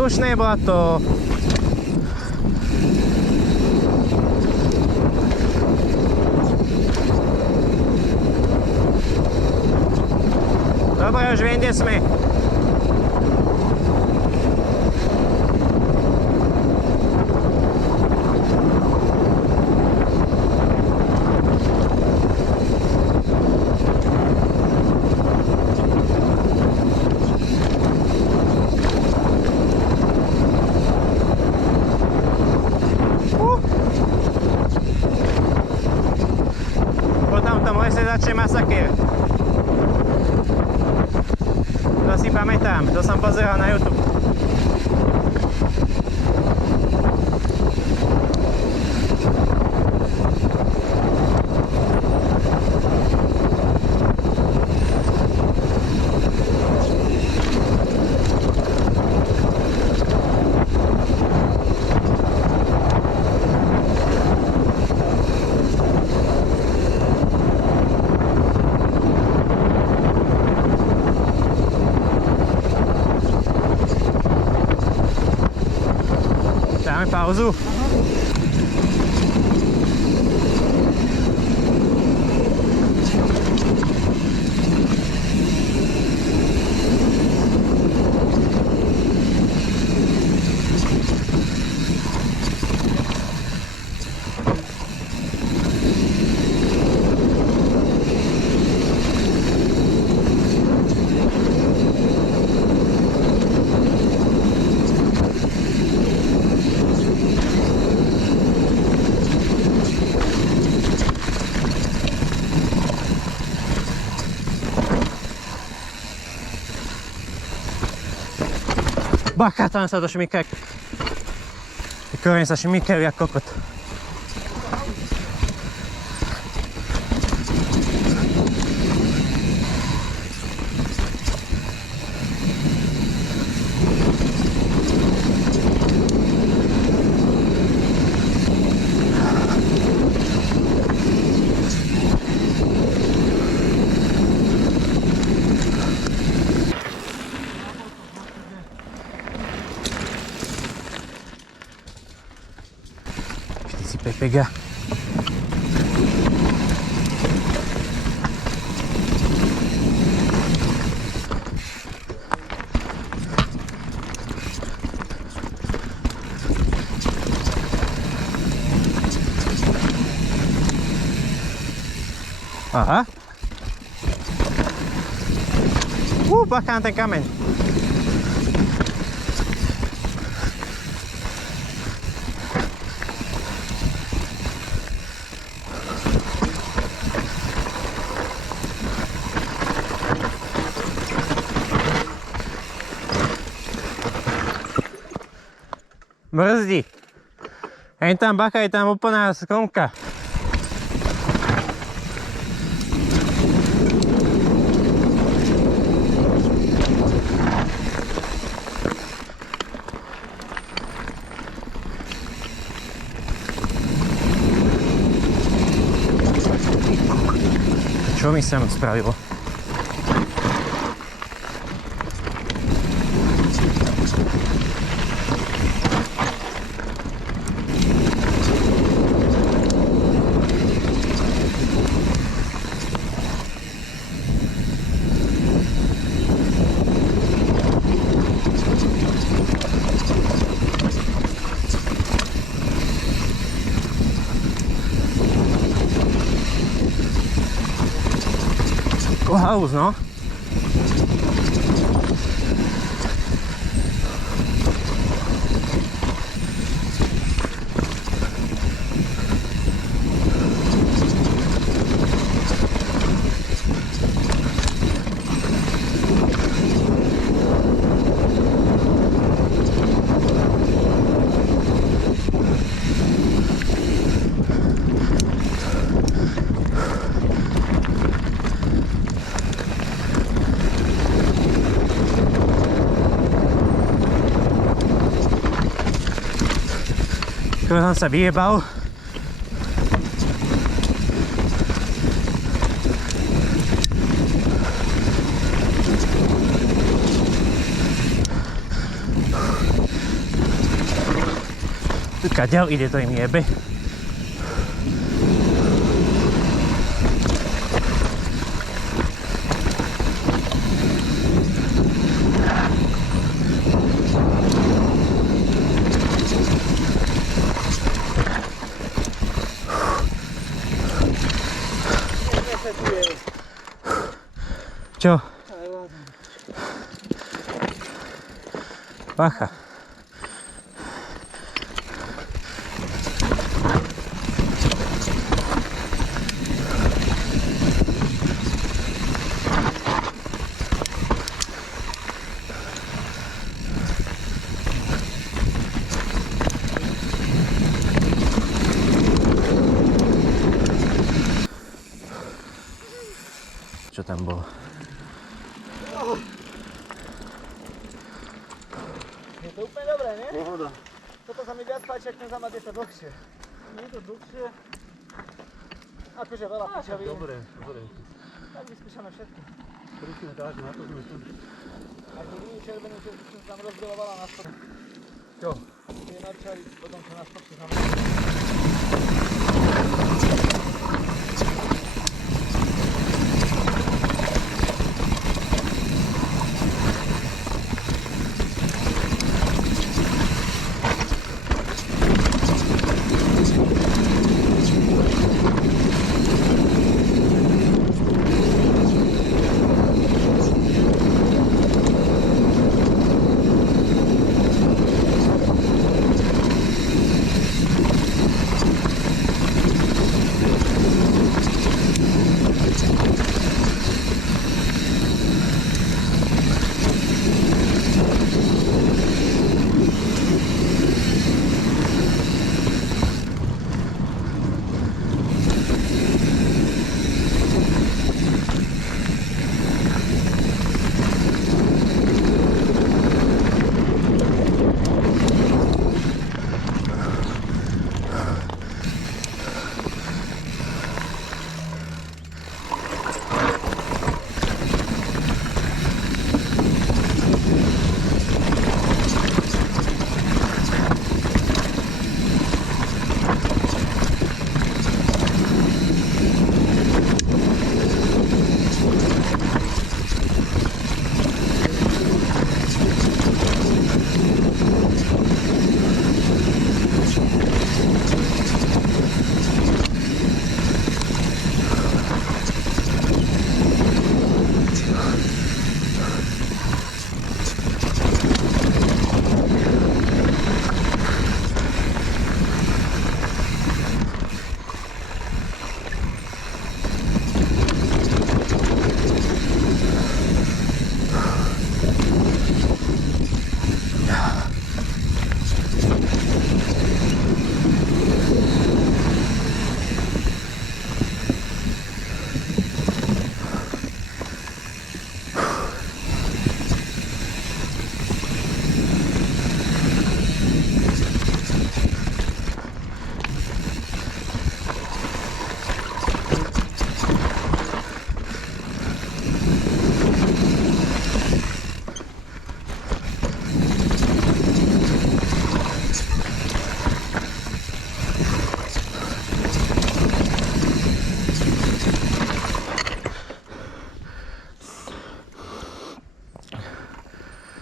slušné blato. Dobre, už viem, kde sme. Potom v tom lese začne masakér. To si pamätám, to som pozeral na YouTube. Dáme pauzu. Bacha, tam sa to šmyká. Koreň sa šmykajú jak kokot. Pega. Aha. Bacha na ten kameň. Brzdí. Aj tam bacha, je tam úplná skromka. Čo mi sa spravilo? Haus, no? To som sa vyjebal. Kaďal ide, to im jebe. Čo? Bacha. Čo tam bolo? Je to úplne dobré, nie? Pohoda. Toto sa mi viac páči, ak ten zamad je to dlhšie. Nie je to dlhšie. Akože veľa pičovín. Dobre. Tak vyskúšame všetko. Prísne tak, na to sme tu. Ak by druhý červený, čo som tam rozdielovala na stop. Čo? Tie načali, potom čo na stop sa tam...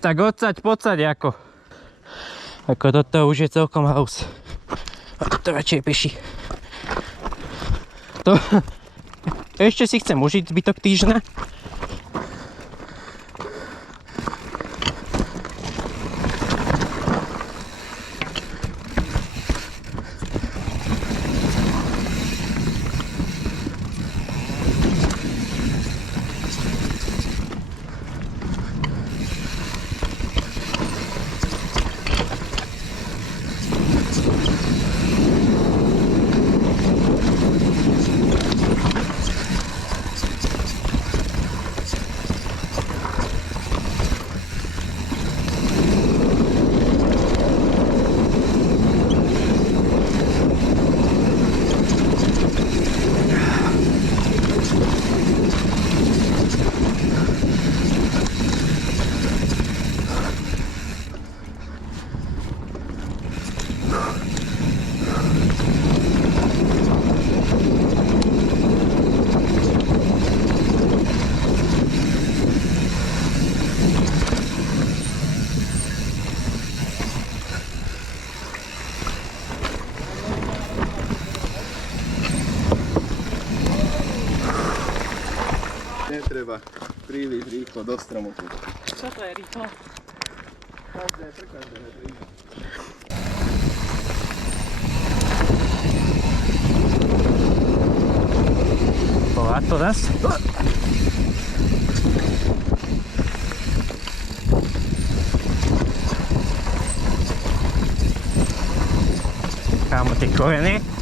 Tak odsaď, pocaď ako. Ako toto už je celkom haus. A toto radšej peši. To... Ešte si chcem užiť zbytok týždňa. rýchlo do stromu. Čo to je rýchlo? Každé, pre každého to ide. Bola to nás? Kámo, tie koreny